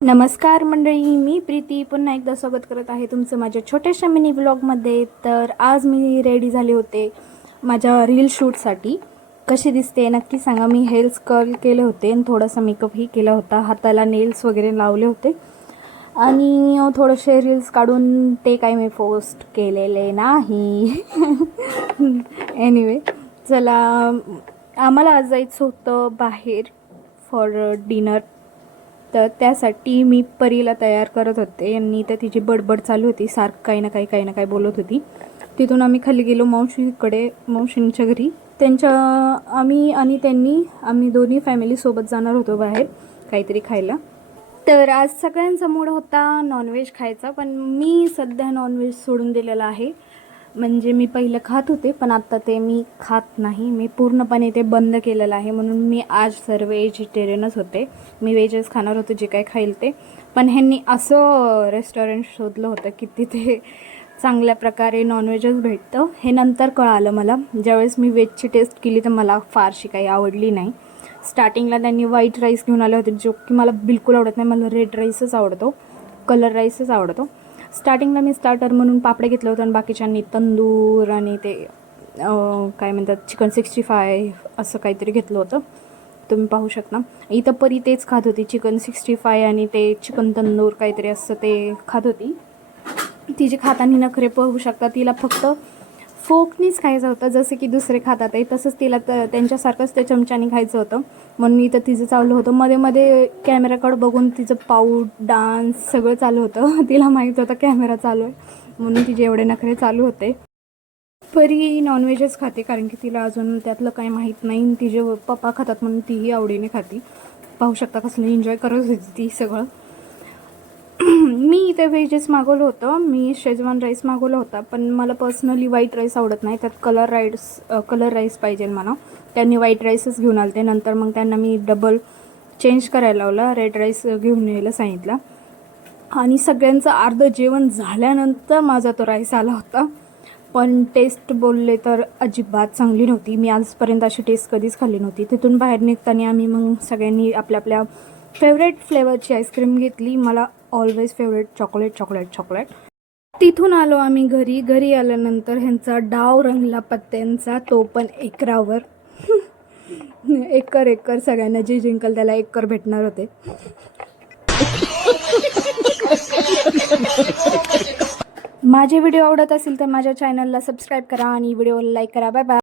नमस्कार मंडळी, मी प्रीती पुन्हा एकदा स्वागत करत आहे तुमचं माझ्या छोट्याशा मिनी ब्लॉगमध्ये. तर आज मी रेडी झाले होते माझ्या रील शूटसाठी. कशी दिसते नक्की सांगा. मी हेअर्स कर्ल केले होते आणि थोडासा मेकअपही केला होता, हाताला नेल्स वगैरे लावले होते आणि थोडेसे रील्स काढून ते काही मी पोस्ट केलेले नाही. एनिवे, चला, आम्हाला आज जायचं होतं बाहेर फॉर डिनर. तर त्यासाठी मी परीला तयार करत होते आणि तर तिची बडबड चालू होती, सारखं काही ना काही बोलत होती. तिथून आम्ही खाली गेलो मावशीकडे, मावशींच्या घरी. आम्ही दोन्ही फॅमिलीसोबत जाणार होतो बाहेर काहीतरी खायला. तर आज सगळ्यांचा मूड होता नॉनव्हेज खायचा, पण मी सध्या नॉनव्हेज सोडून दिलेला आहे. म्हणजे मी पहिलं खात होते, पण आत्ता ते मी खात नाही. मी पूर्णपणे ते बंद केलेलं आहे. म्हणून मी आज सर्व व्हेजिटेरियनच होते. मी व्हेजच खाणार होते जे काय खाईल ते. पण ह्यांनी असं रेस्टॉरंट शोधलं होतं की तिथे चांगल्या प्रकारे नॉनव्हेजच भेटतं. हे नंतर कळालं मला. ज्यावेळेस मी व्हेजची टेस्ट केली तर मला फारशी काही आवडली नाही. स्टार्टिंगला त्यांनी व्हाईट राईस घेऊन आले होते, जो की मला बिलकुल आवडत नाही. मला रेड राईसच आवडतो, कलर राईसच आवडतो. स्टार्टिंगला मी स्टार्टर म्हणून पापडे घेतलं होतं आणि बाकीच्यांनी तंदूर आणि ते काय म्हणतात चिकन 65 असं काहीतरी घेतलं होतं. तुम्ही पाहू शकता इथं परी तेच खात होती, चिकन 65 आणि ते चिकन तंदूर काहीतरी असं ते खात होती. तिचे खाताना नखरे पाहू शकता. तिला फक्त फोकनीच खायचं होतं, जसं की दुसरे खातात आहे तसंच तिला त्यांच्यासारखंच ते चमच्याने खायचं होतं. म्हणून मी तर तिचं चाललं होतं मध्ये मध्ये कॅमेराकडे बघून तिचं पाऊट डान्स सगळं चालू होतं. तिला माहीत होतं कॅमेरा चालू आहे म्हणून तिचे एवढे नखरे चालू होते. परी नॉनव्हेजच खाते कारण की तिला अजून त्यातलं काही माहीत नाही. तिचे पप्पा खातात म्हणून तीही आवडीने खाते. पाहू शकता कसलं एन्जॉय करत होती ती सगळं. मी इथे व्हेजच मागवलं होतं. मी शेजवान राईस मागवला होता, पण मला पर्सनली व्हाईट राईस आवडत नाही. त्यात कलर राईस पाहिजे मला. त्यांनी व्हाईट राईसच घेऊन आले ते. नंतर मग त्यांना मी डबल चेंज करायला लावला, रेड राईस घेऊन यायला सांगितलं. आणि सगळ्यांचं अर्धं जेवण झाल्यानंतर माझा तो राईस आला होता. पण टेस्ट बोलले तर अजिबात चांगली नव्हती. मी आजपर्यंत अशी टेस्ट कधीच खाल्ली नव्हती. तिथून बाहेर निघताना आम्ही मग सगळ्यांनी आपल्या फेवरेट फ्लेवरची आईस्क्रीम घेतली. मला ऑलवेज फेवरेट चॉकलेट. तिथून आलो आम्ही घरी आल्यानंतर ह्यांचा डाव रंगला पत्त्यांचा, तो पण एकरावर. एकर सगळ्यांना जे जिंकल त्याला एकर भेटणार होते. माझे व्हिडिओ आवडत असेल तर माझ्या चॅनलला सबस्क्राईब करा आणि व्हिडिओला लाईक करा. Bye bye.